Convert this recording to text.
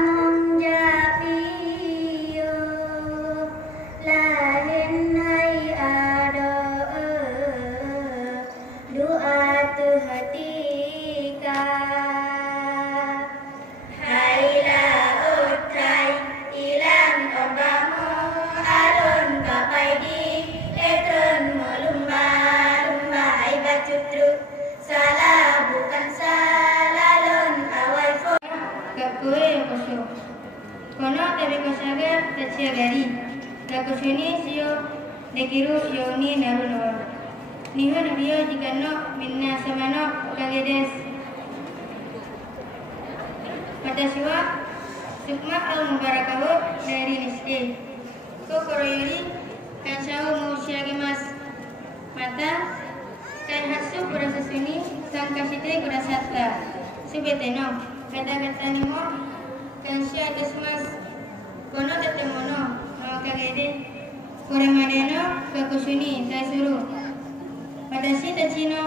mong japiyo lahin hai ada doa tu hatika hai laut hai ilang obamu alun kapai di letron melumba lumba hai bacutru salah bukan salah lon awal fo kakue koso kono tabi kosaga tacia dari lakosuni sio dekiru yoni naruno nihon bio jikano minna samano kaledes matasiwa sukma al mubarakahu dari nisde ko koroyori kansau musyagemas mata kai hatsu kurasasuni sangkasite kurasata subeteno kata-kata nimo kansya kasmas kono tatemono makagede koremadeno kakusuni taisuru padasi tachino